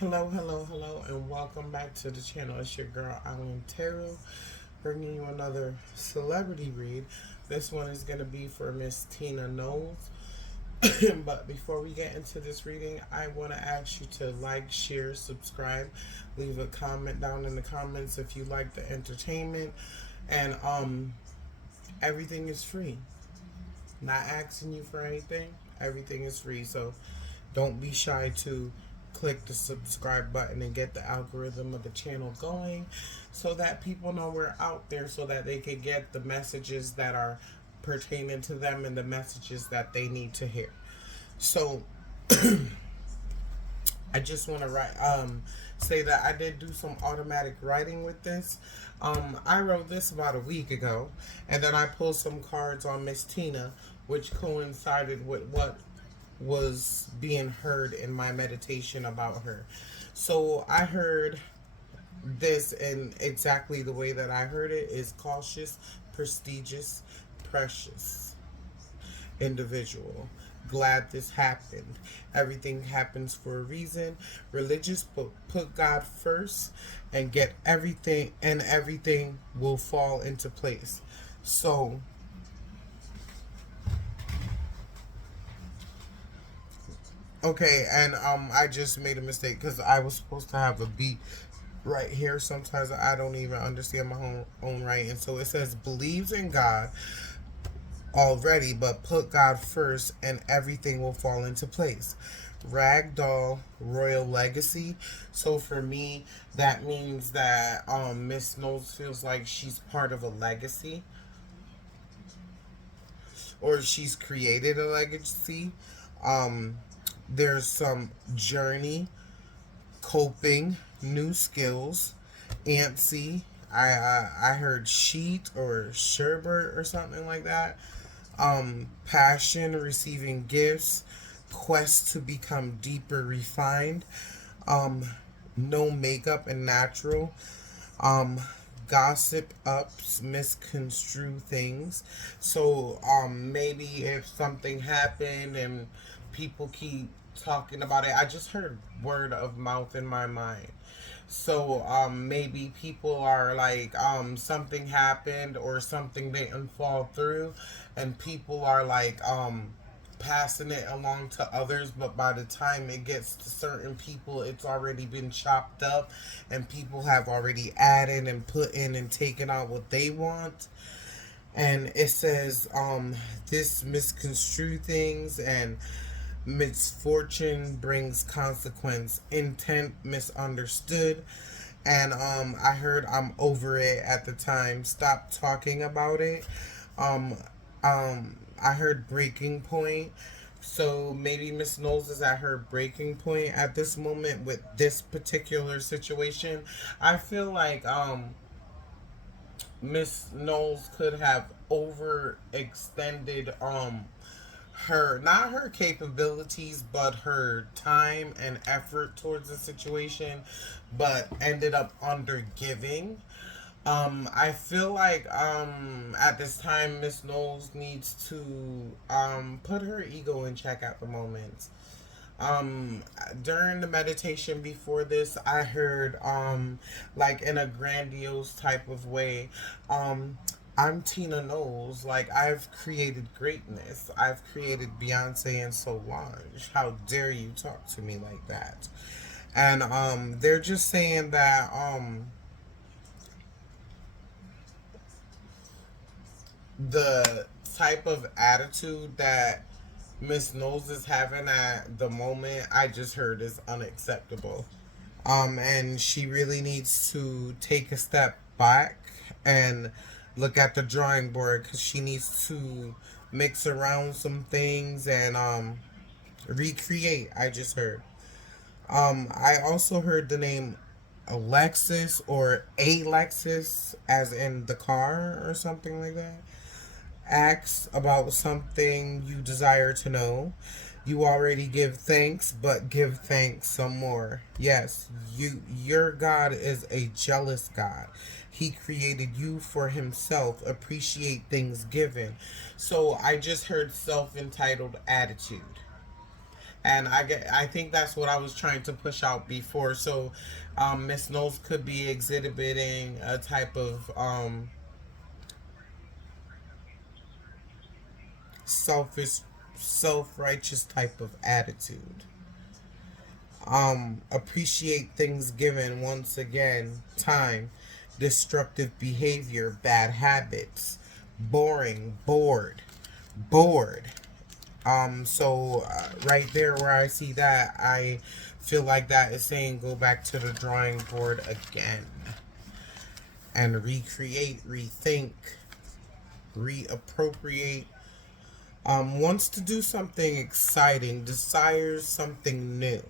Hello, and welcome back to the channel. It's your girl, Eileen Tarot, bringing you another celebrity read. This one is going to be for Miss Tina Knowles. But before we get into this reading, I want to ask you to like, share, subscribe, leave a comment down in the comments if you like the entertainment, and everything is free. Not asking you for anything. Everything is free, so don't be shy to click the subscribe button and get the algorithm of the channel going so that people know we're out there so that they can get the messages that are pertaining to them and the messages that they need to hear. So I just want to say that I did do some automatic writing with this. I wrote this about a week ago, and then I pulled some cards on Miss Tina, which coincided with what was being heard in my meditation about her. So I heard this in exactly the way that I heard it is cautious, prestigious, precious individual. Glad this happened. Everything happens for a reason. Religious, but put God first and get everything, and everything will fall into place. So, okay, and I just made a mistake because I was supposed to have a beat right here. Sometimes I don't even understand my own writing. So it says believes in God already, but put God first and everything will fall into place. Ragdoll royal legacy. So for me, that means that Miss Knowles feels like she's part of a legacy, or she's created a legacy. Um, there's some journey, coping, new skills, antsy. I heard sheet or sherbet or something like that. Passion, receiving gifts, quest to become deeper, refined. Um, no makeup and natural. Um, gossip ups, misconstrue things. So maybe if something happened and people keep talking about it, I just heard word of mouth in my mind. So maybe people are like something happened or something didn't fall through, and people are like passing it along to others, but by the time it gets to certain people, it's already been chopped up, and people have already added and put in and taken out what they want. And it says this misconstrue things, and misfortune brings consequence, intent misunderstood. And I heard I'm over it at the time, stop talking about it. um I heard breaking point. So maybe Miss Knowles is at her breaking point at this moment with this particular situation. I feel like Miss Knowles could have overextended her, not her capabilities, but her time and effort towards the situation, but ended up under giving. I feel like at this time Miss Knowles needs to put her ego in check at the moment. um During the meditation before this, I heard like in a grandiose type of way, um I'm Tina Knowles. Like, I've created greatness. I've created Beyonce and Solange. How dare you talk to me like that? And they're just saying that the type of attitude that Miss Knowles is having at the moment, I just heard is unacceptable. And she really needs to take a step back and look at the drawing board, because she needs to mix around some things and recreate. I just heard. I also heard the name Alexis or Alexis, as in the car or something like that. Ask about something you desire to know. You already give thanks, but give thanks some more. Yes, your God is a jealous God. He created you for himself. Appreciate things given. So I just heard self entitled attitude. And I think that's what I was trying to push out before. So Miss Knowles could be exhibiting a type of selfish, self-righteous type of attitude. Appreciate things given, once again, time, destructive behavior, bad habits, boring, bored. Right there where I see that, I feel like that is saying go back to the drawing board again and recreate, rethink, reappropriate. Wants to do something exciting, desires something new.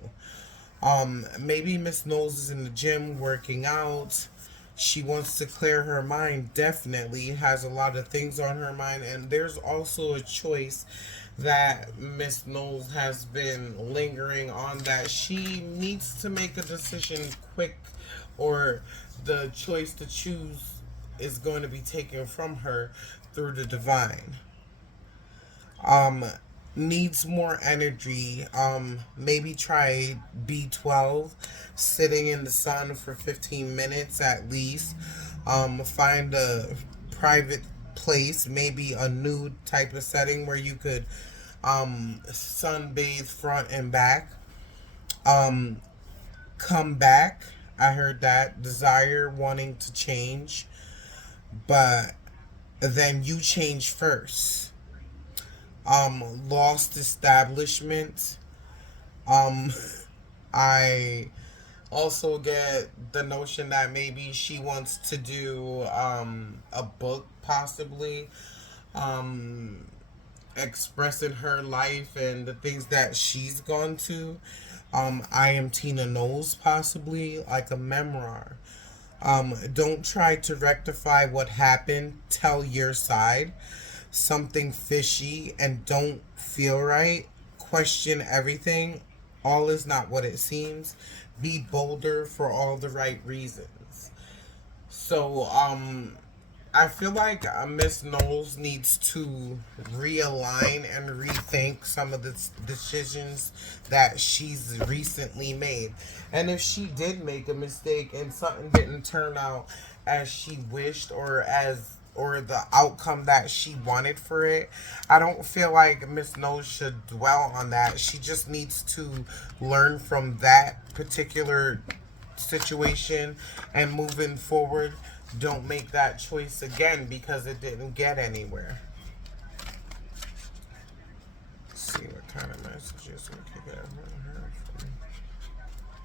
Maybe Miss Knowles is in the gym working out. She wants to clear her mind, definitely. Has a lot of things on her mind. And there's also a choice that Miss Knowles has been lingering on, that she needs to make a decision quick, or the choice to choose is going to be taken from her through the divine. Um, Needs more energy. Maybe try B12, sitting in the sun for 15 minutes at least. Find a private place, maybe a nude type of setting where you could sunbathe front and back. Um, Come back. I heard that desire, wanting to change, but then you change first. Lost establishment. Um, I also get the notion that maybe she wants to do a book, possibly, um, expressing her life and the things that she's gone to. I Am Tina Knowles, possibly, like a memoir. Don't try to rectify what happened, tell your side. Something fishy and don't feel right. Question everything. All is not what it seems. Be bolder for all the right reasons. So, I feel like Miss Knowles needs to realign and rethink some of the decisions that she's recently made. And if she did make a mistake and something didn't turn out as she wished, or the outcome that she wanted for it, I don't feel like Miss Knowles should dwell on that. She just needs to learn from that particular situation, and moving forward, don't make that choice again because it didn't get anywhere. Let's see what kind of messages we could get from her,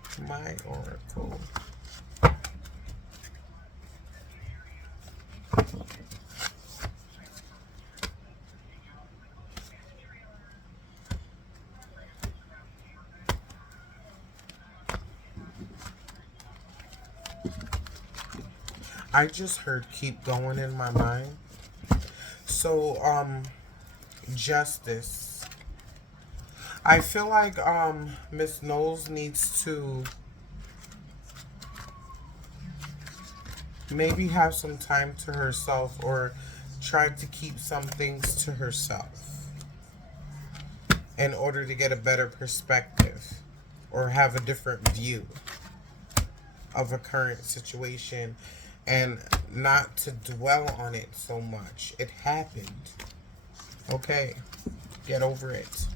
from my oracle. I just heard keep going in my mind. So, justice. I feel like Miss Knowles needs to maybe have some time to herself, or try to keep some things to herself in order to get a better perspective or have a different view of a current situation, and not to dwell on it so much. It happened. Okay, get over it.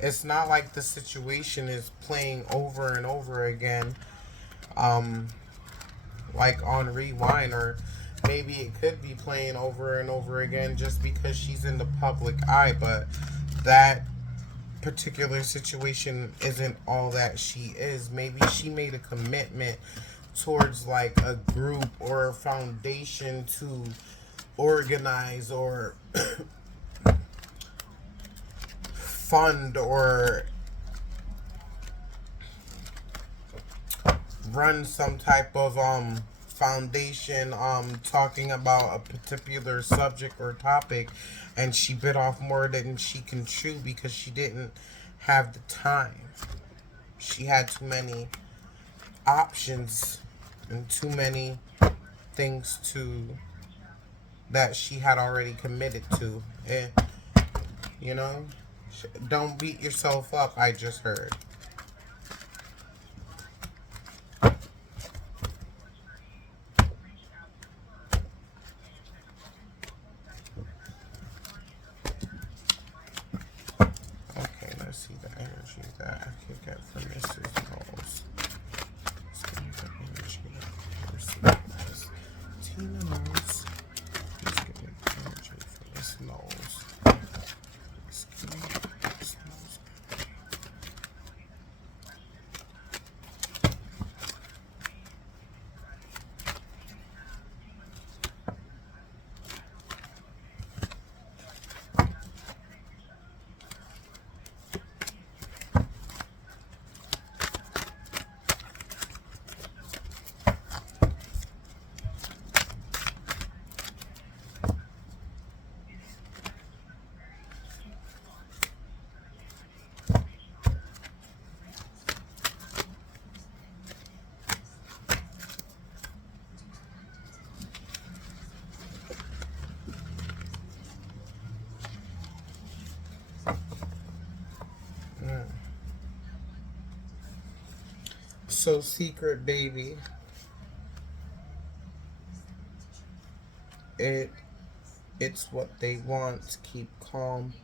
It's not like the situation is playing over and over again, um, like on rewind, or maybe it could be playing over and over again just because she's in the public eye, but that particular situation isn't all that she is. Maybe she made a commitment towards like a group or a foundation to organize or fund or run some type of foundation talking about a particular subject or topic, and she bit off more than she can chew because she didn't have the time. She had too many options and too many things to that she had already committed to. And, you know, don't beat yourself up, I just heard. Okay, let's see the energy that I could get from Mrs. Knowles. Let's give me the energy that I received. Tina Knowles. Please give me the energy for Miss Knowles. Let's give me Miss Knowles. So, secret baby, it it's what they want. Keep calm.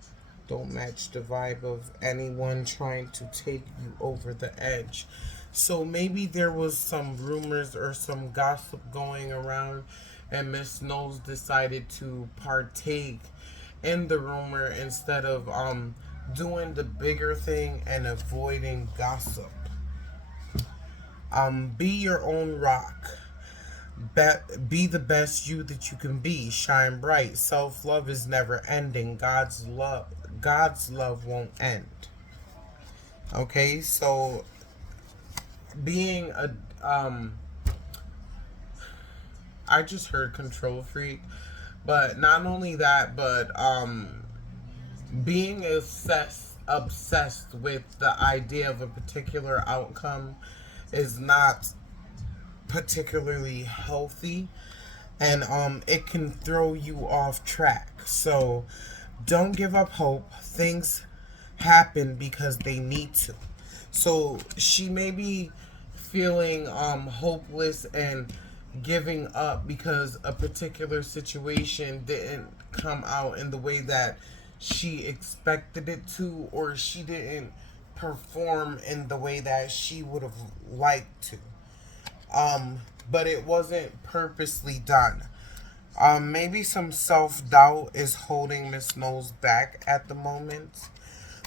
Don't match the vibe of anyone trying to take you over the edge. So maybe there was some rumors or some gossip going around, and Miss Knowles decided to partake in the rumor instead of doing the bigger thing and avoiding gossip. Be your own rock. Be the best you that you can be. Shine bright. Self love is never ending. God's love won't end. Okay, so being a I just heard control freak, but not only that, but being obsessed with the idea of a particular outcome is not particularly healthy, and it can throw you off track. So don't give up hope. Things happen because they need to. So she may be feeling hopeless and giving up because a particular situation didn't come out in the way that she expected it to, or she didn't perform in the way that she would have liked to. But it wasn't purposely done. Maybe some self doubt is holding Miss Knowles back at the moment.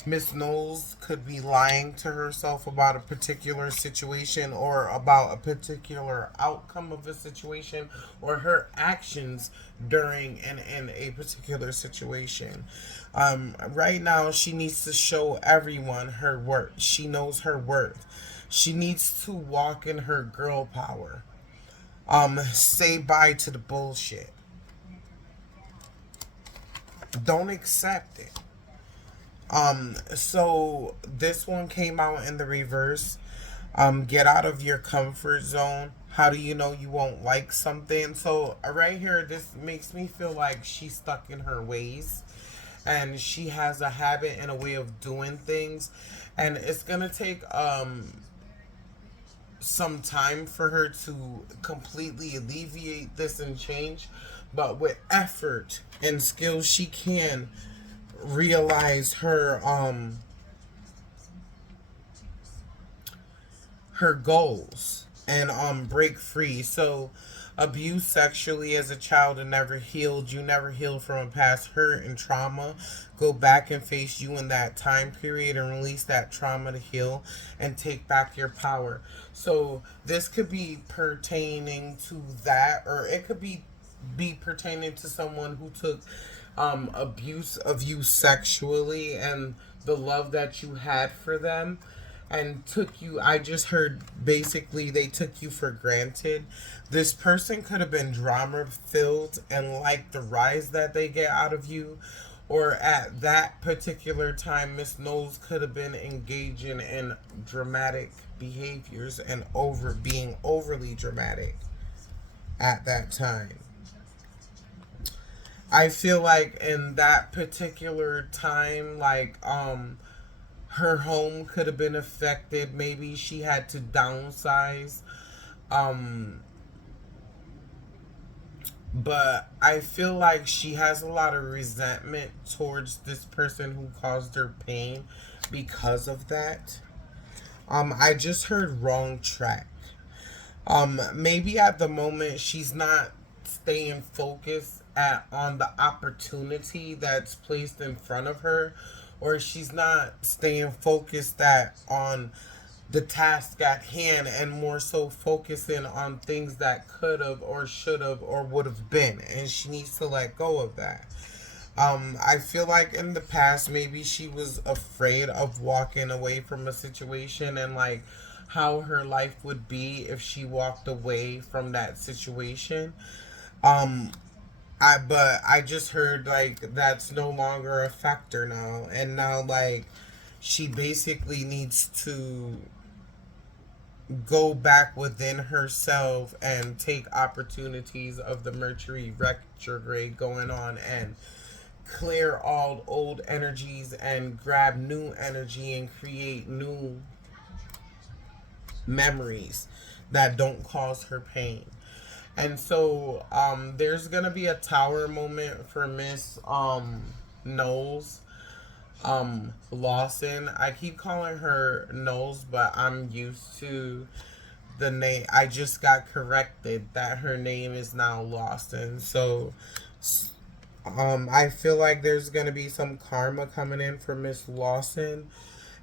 Miss Knowles could be lying to herself about a particular situation or about a particular outcome of a situation or her actions during and in a particular situation. Right now, she needs to show everyone her worth. She knows her worth. She needs to walk in her girl power. Say bye to the bullshit. Don't accept it. So this one came out in the reverse. Get out of your comfort zone. How do you know you won't like something? So right here, this makes me feel like she's stuck in her ways, and she has a habit and a way of doing things, and it's gonna take some time for her to completely alleviate this and change. But with effort and skill, she can realize her goals and break free. So abused sexually as a child and never healed. You never healed from a past hurt and trauma. Go back and face you in that time period and release that trauma to heal and take back your power. So this could be pertaining to that, or it could be pertaining to someone who took abuse of you sexually and the love that you had for them, and took you, I just heard basically they took you for granted. This person could have been drama filled and like the rise that they get out of you, or at that particular time Miss Knowles could have been engaging in dramatic behaviors and over being overly dramatic at that time. I feel like in that particular time, like her home could have been affected. Maybe she had to downsize. Um but I feel like she has a lot of resentment towards this person who caused her pain because of that. I just heard wrong track. Maybe at the moment she's not staying focused on the opportunity that's placed in front of her, or she's not staying focused on the task at hand and more so focusing on things that could have or should have or would have been, and she needs to let go of that. I feel like in the past maybe she was afraid of walking away from a situation and like how her life would be if she walked away from that situation. Um but I just heard like that's no longer a factor now, and now like she basically needs to go back within herself and take opportunities of the Mercury retrograde going on and clear all old energies and grab new energy and create new memories that don't cause her pain. And so there's gonna be a tower moment for Miss Knowles Lawson. I keep calling her Knowles, but I'm used to the name. I just got corrected that her name is now Lawson. So I feel like there's gonna be some karma coming in for Miss Lawson,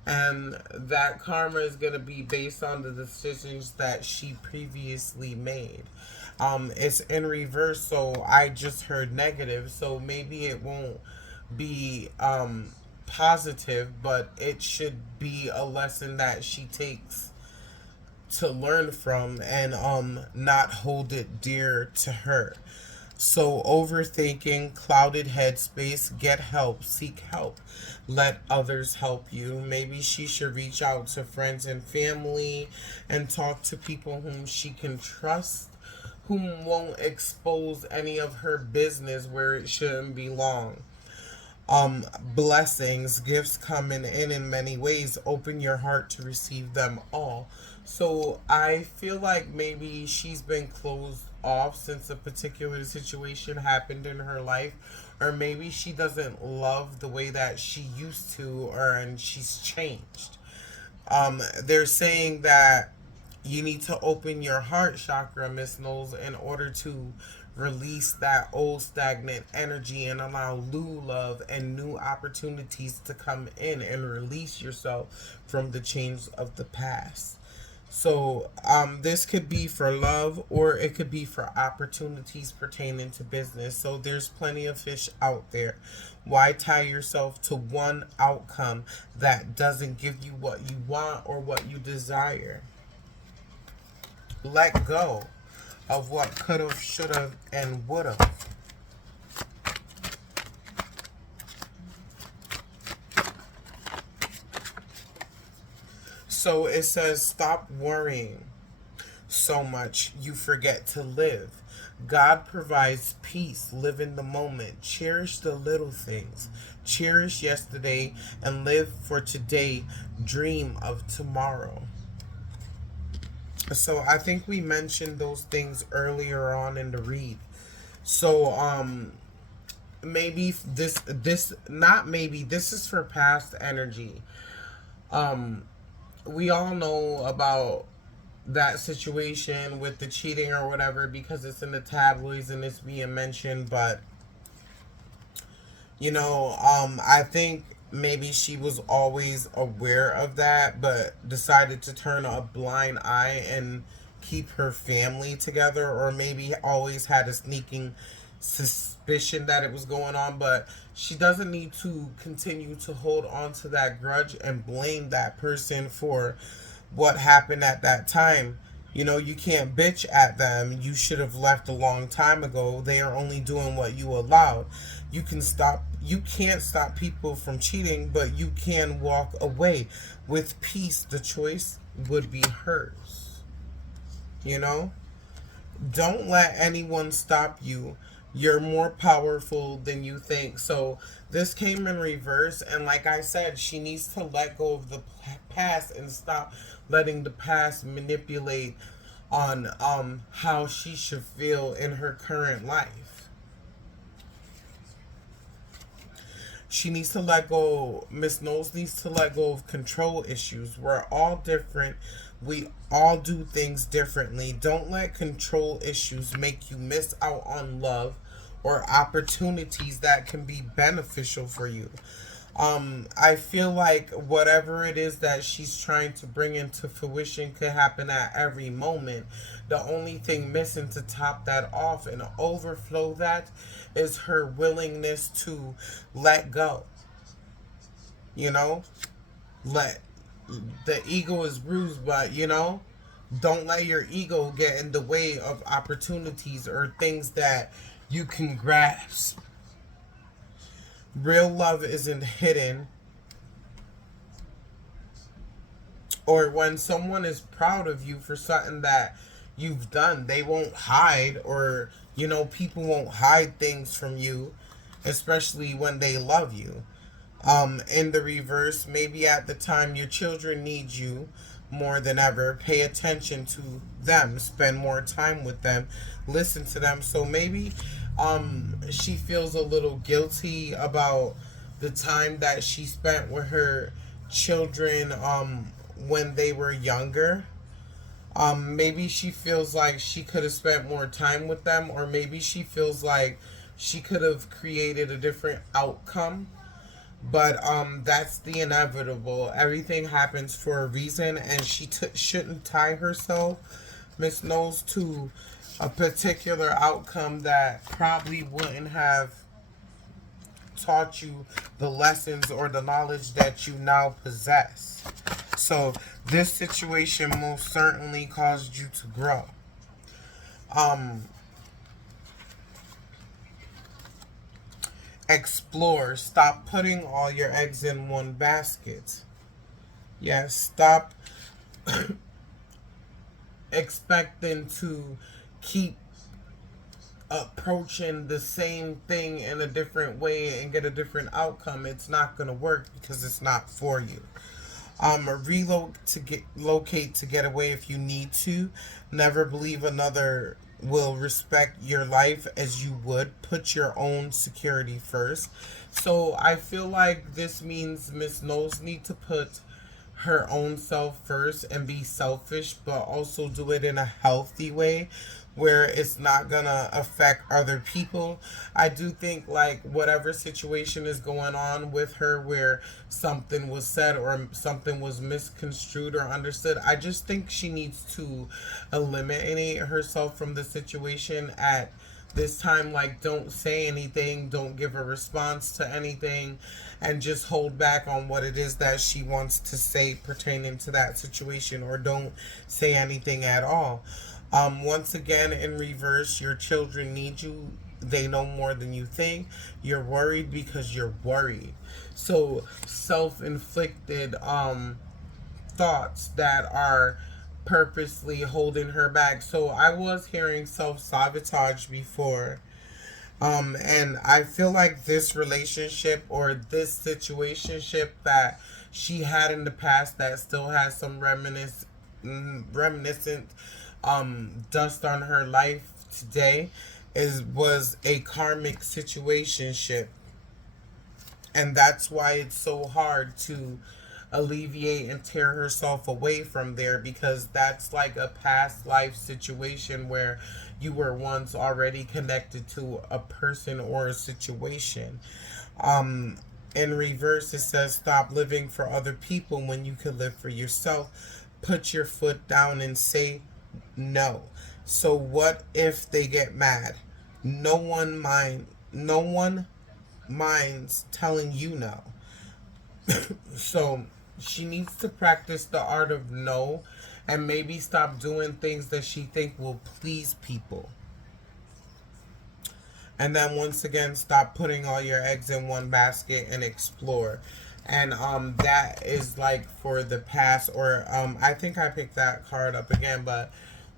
and that karma is gonna be based on the decisions that she previously made. It's in reverse, so I just heard negative, so maybe it won't be positive, but it should be a lesson that she takes to learn from and not hold it dear to her. So, overthinking, clouded headspace, get help, seek help, let others help you. Maybe she should reach out to friends and family and talk to people whom she can trust, whom won't expose any of her business where it shouldn't belong. Blessings, gifts coming in many ways. Open your heart to receive them all. So I feel like maybe she's been closed off since a particular situation happened in her life, or maybe she doesn't love the way that she used to, or and she's changed. They're saying that you need to open your heart chakra, Miss Knowles, in order to release that old stagnant energy and allow new love and new opportunities to come in and release yourself from the chains of the past. So, this could be for love or it could be for opportunities pertaining to business. So, there's plenty of fish out there. Why tie yourself to one outcome that doesn't give you what you want or what you desire? Let go of what could have, should have, and would have. So it says, stop worrying so much you forget to live. God provides peace. Live in the moment. Cherish the little things. Cherish yesterday and live for today. Dream of tomorrow. So I think we mentioned those things earlier on in the read. So maybe this not maybe this is for past energy. Um we all know about that situation with the cheating or whatever because it's in the tabloids and it's being mentioned, but I think maybe she was always aware of that but decided to turn a blind eye and keep her family together, or maybe always had a sneaking suspicion that it was going on, but she doesn't need to continue to hold on to that grudge and blame that person for what happened at that time. You can't bitch at them. You should have left a long time ago. They are only doing what you allowed. You can't stop people from cheating, but you can walk away with peace. The choice would be hers. You know? Don't let anyone stop you You're more powerful than you think. So this came in reverse, and like I said, she needs to let go of the past and stop letting the past manipulate on how she should feel in her current life. She needs to let go. Miss Knowles needs to let go of control issues. We're all different. We all do things differently. Don't let control issues make you miss out on love or opportunities that can be beneficial for you. I feel like whatever it is that she's trying to bring into fruition could happen at every moment. The only thing missing to top that off and overflow that is her willingness to let go. You know, let the ego is bruised, but don't let your ego get in the way of opportunities or things that you can grasp. Real love isn't hidden, or when someone is proud of you for something that you've done, they won't hide, or people won't hide things from you, especially when they love you. In the reverse, maybe at the time your children need you more than ever, pay attention to them, spend more time with them, listen to them. So maybe she feels a little guilty about the time that she spent with her children when they were younger. Maybe she feels like she could have spent more time with them, or maybe she feels like she could have created a different outcome. But that's the inevitable. Everything happens for a reason, and she shouldn't tie herself, Miss Knowles, to a particular outcome that probably wouldn't have taught you the lessons or the knowledge that you now possess. So this situation most certainly caused you to grow. Um, Explore. Stop putting all your eggs in one basket. Yes, stop expecting to keep approaching the same thing in a different way and get a different outcome. It's not going to work because it's not for you. Locate to get away if you need to. Never believe another will respect your life as you would. Put your own security first. So I feel like this means Miss Knowles need to put her own self first and be selfish, but also do it in a healthy way where it's not gonna affect other people. I do think like whatever situation is going on with her where something was said or something was misconstrued or understood, I just think she needs to eliminate herself from the situation at this time. Like, don't say anything, don't give a response to anything, and just hold back on what it is that she wants to say pertaining to that situation, or don't say anything at all. Once again, in reverse, your children need you. They know more than you think. You're worried because you're worried. So self-inflicted thoughts that are purposely holding her back. So I was hearing self-sabotage before. And I feel like this relationship or this situationship that she had in the past that still has some reminiscent dust on her life today was a karmic situationship, and that's why it's so hard to alleviate and tear herself away from there, because that's like a past life situation where you were once already connected to a person or a situation. um in reverse, it says stop living for other people when you can live for yourself. Put your foot down and say no. So what if they get mad? No one minds telling you no. So she needs to practice the art of no, and maybe stop doing things that she think will please people. And then once again, stop putting all your eggs in one basket and explore. And that is like for the past, or I think I picked that card up again, but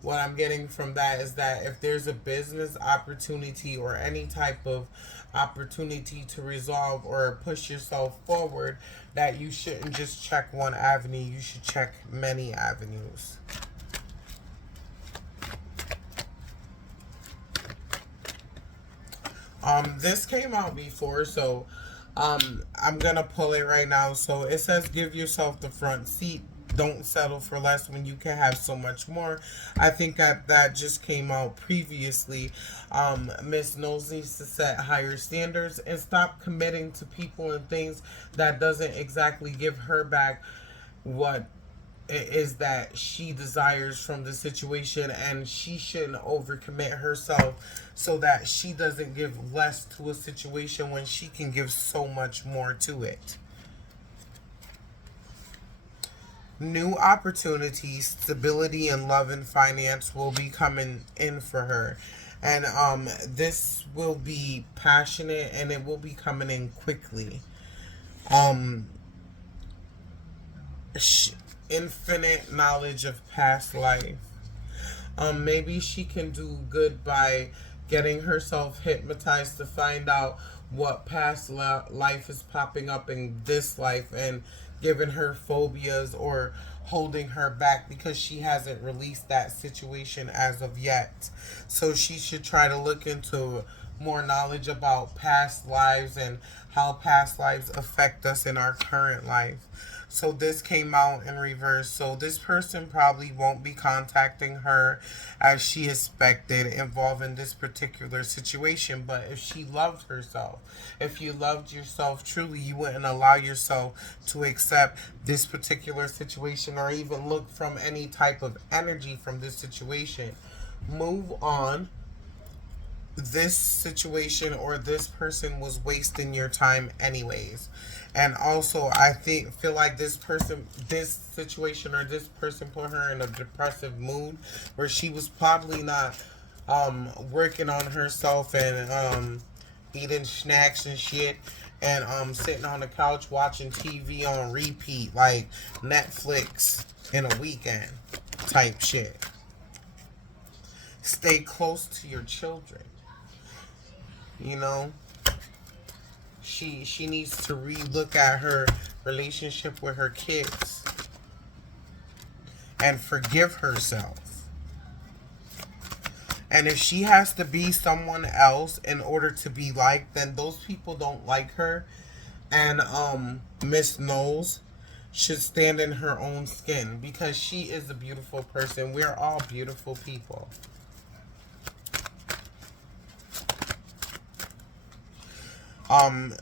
what I'm getting from that is that if there's a business opportunity or any type of opportunity to resolve or push yourself forward, that you shouldn't just check one avenue, you should check many avenues. This came out before, so I'm gonna pull it right now. So it says, "Give yourself the front seat. Don't settle for less when you can have so much more." I think that just came out previously. Miss Knowles needs to set higher standards and stop committing to people and things that doesn't exactly give her back what it is that she desires from the situation, and she shouldn't overcommit herself so that she doesn't give less to a situation when she can give so much more to it. New opportunities, stability, and love and finance will be coming in for her. And this will be passionate and it will be coming in quickly. Um, sh- Infinite knowledge of past life. Maybe she can do good by getting herself hypnotized to find out what past life is popping up in this life and giving her phobias or holding her back because she hasn't released that situation as of yet. So she should try to look into more knowledge about past lives and how past lives affect us in our current life. So this came out in reverse. So this person probably won't be contacting her as she expected involving this particular situation. But if she loved herself, if you loved yourself truly, you wouldn't allow yourself to accept this particular situation or even look from any type of energy from this situation. Move on. This situation or this person was wasting your time anyways. And also I feel like this situation or this person put her in a depressive mood where she was probably not working on herself and eating snacks and shit and sitting on the couch watching TV on repeat like Netflix in a weekend type shit. Stay close to your children. You know, she needs to relook at her relationship with her kids and forgive herself. And if she has to be someone else in order to be liked, then those people don't like her. And Miss Knowles should stand in her own skin because she is a beautiful person. We're all beautiful people. Um,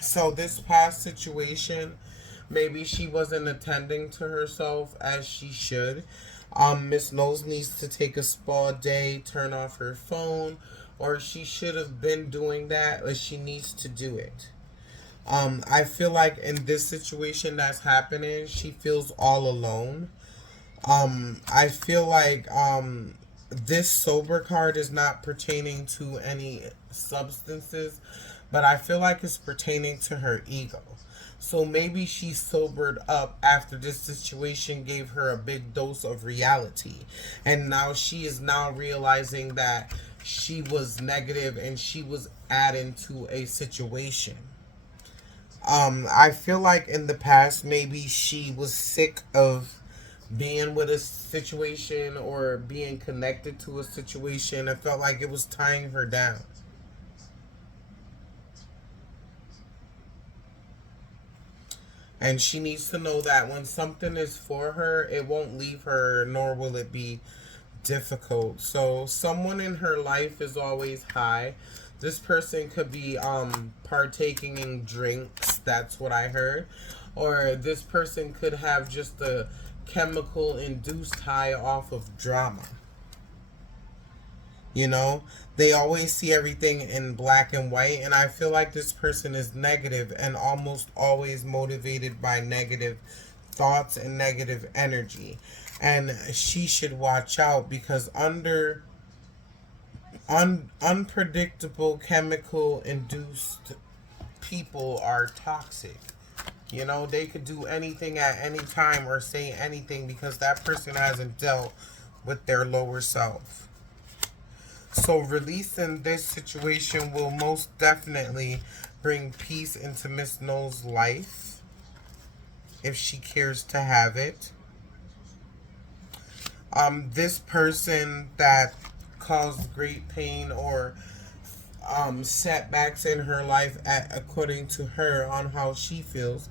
so this past situation, maybe she wasn't attending to herself as she should. Miss Knowles needs to take a spa day, turn off her phone, or she should have been doing that, or she needs to do it. I feel like in this situation that's happening, she feels all alone. I feel like this sober card is not pertaining to any substances, but I feel like it's pertaining to her ego. So maybe she sobered up after this situation gave her a big dose of reality. And now she is now realizing that she was negative and she was adding to a situation. I feel like in the past maybe she was sick of being with a situation or being connected to a situation. I felt like it was tying her down. And she needs to know that when something is for her, it won't leave her, nor will it be difficult. So, someone in her life is always high. This person could be partaking in drinks. That's what I heard. Or this person could have just a chemical induced high off of drama. You know, they always see everything in black and white, and I feel like this person is negative and almost always motivated by negative thoughts and negative energy. And she should watch out because unpredictable chemical induced people are toxic. You know, they could do anything at any time or say anything because that person hasn't dealt with their lower self. So, releasing this situation will most definitely bring peace into Miss Knowles' life if she cares to have it. This person that caused great pain or setbacks in her life, according to her, on how she feels.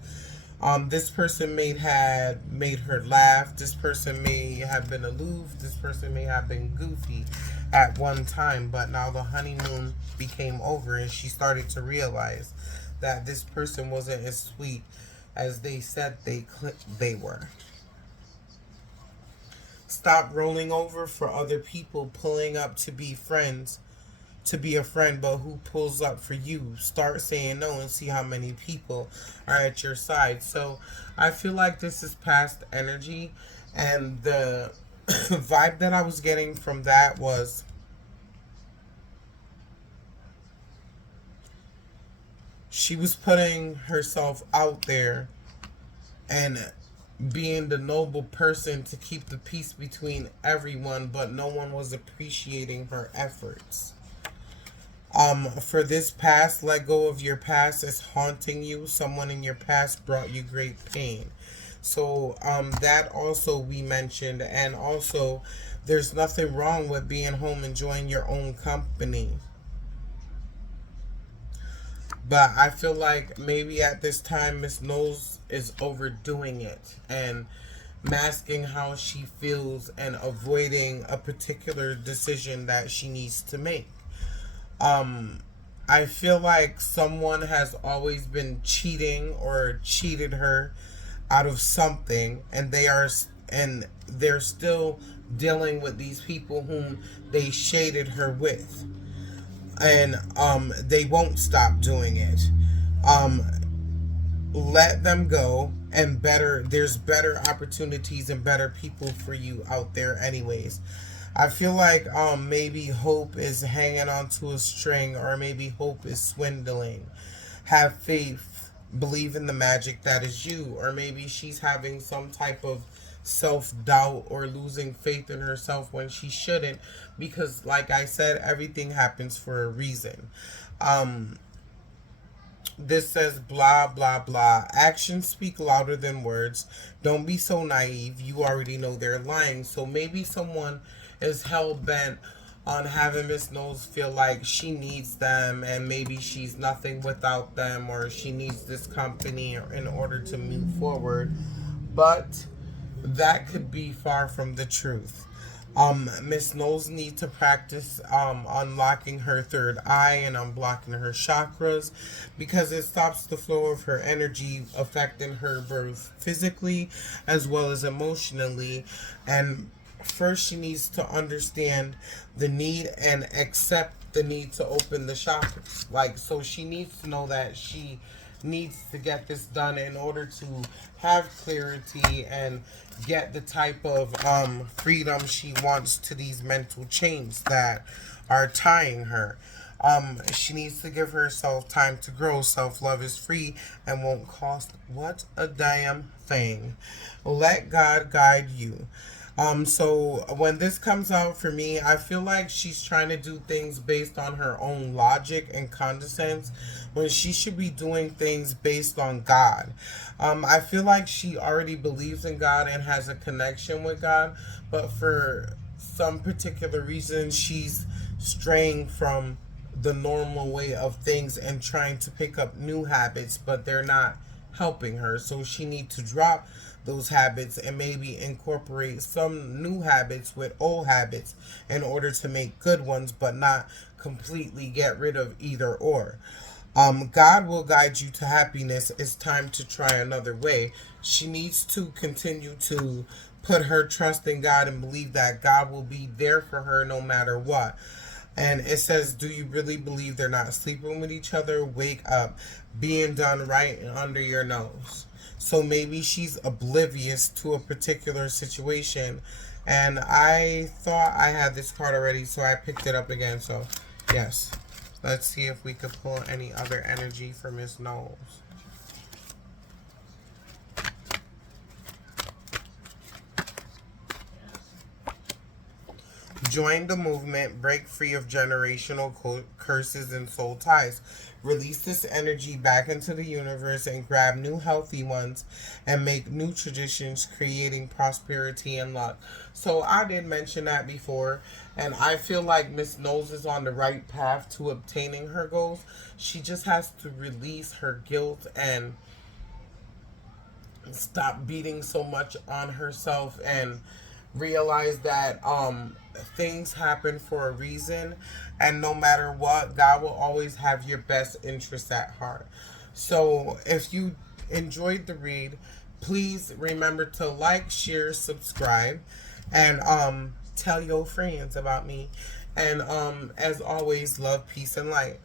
This person may had made her laugh. This person may have been aloof. This person may have been goofy at one time, but now the honeymoon became over, and she started to realize that this person wasn't as sweet as they said they were. Stop rolling over for other people, pulling up to be friends, to be a friend, but who pulls up for you? Start saying no and see how many people are at your side. So I feel like this is past energy, and the vibe that I was getting from that was she was putting herself out there and being the noble person to keep the peace between everyone, but no one was appreciating her efforts. For this past, let go of your past is haunting you. Someone in your past brought you great pain. So, that also we mentioned, and also, there's nothing wrong with being home enjoying your own company. But I feel like maybe at this time, Miss Knowles is overdoing it and masking how she feels and avoiding a particular decision that she needs to make. Um, I feel like someone has always been cheating or cheated her out of something, and they're still dealing with these people whom they shaded her with, and they won't stop doing it. Um, let them go, and better there's better opportunities and better people for you out there anyways. I feel like maybe hope is hanging onto a string, or maybe hope is swindling. Have faith, believe in the magic that is you, or maybe she's having some type of self-doubt or losing faith in herself when she shouldn't, because like I said, everything happens for a reason. um this says blah blah blah. Actions speak louder than words. Don't be so naive. You already know they're lying. So maybe someone is hell bent on having Miss Knowles feel like she needs them, and maybe she's nothing without them, or she needs this company in order to move forward. But that could be far from the truth. Miss Knowles needs to practice unlocking her third eye and unblocking her chakras, because it stops the flow of her energy, affecting her both physically as well as emotionally. And first, she needs to understand the need and accept the need to open the chakras. Like, so she needs to know that she needs to get this done in order to have clarity and get the type of freedom she wants to these mental chains that are tying her. She needs to give herself time to grow. Self love is free and won't cost what a damn thing. Let God guide you. So when this comes out for me, I feel like she's trying to do things based on her own logic and condescends when she should be doing things based on God. I feel like she already believes in God and has a connection with God, but for some particular reason, she's straying from the normal way of things and trying to pick up new habits, but they're not helping her. So she needs to drop those habits and maybe incorporate some new habits with old habits in order to make good ones, but not completely get rid of either or. God will guide you to happiness. It's time to try another way. She needs to continue to put her trust in God and believe that God will be there for her no matter what. And it says, do you really believe they're not sleeping with each other? Wake up. Being done right and under your nose. So maybe she's oblivious to a particular situation. And I thought I had this card already, so I picked it up again. So, yes. Let's see if we could pull any other energy for Miss Knowles. Join the movement, break free of generational curses and soul ties. Release this energy back into the universe and grab new healthy ones and make new traditions, creating prosperity and luck. So, I did mention that before, and I feel like Miss Knowles is on the right path to obtaining her goals. She just has to release her guilt and stop beating so much on herself and realize that things happen for a reason, and no matter what, God will always have your best interests at heart. So if you enjoyed the read, please remember to like, share, subscribe, and tell your friends about me. And as always, love, peace, and light.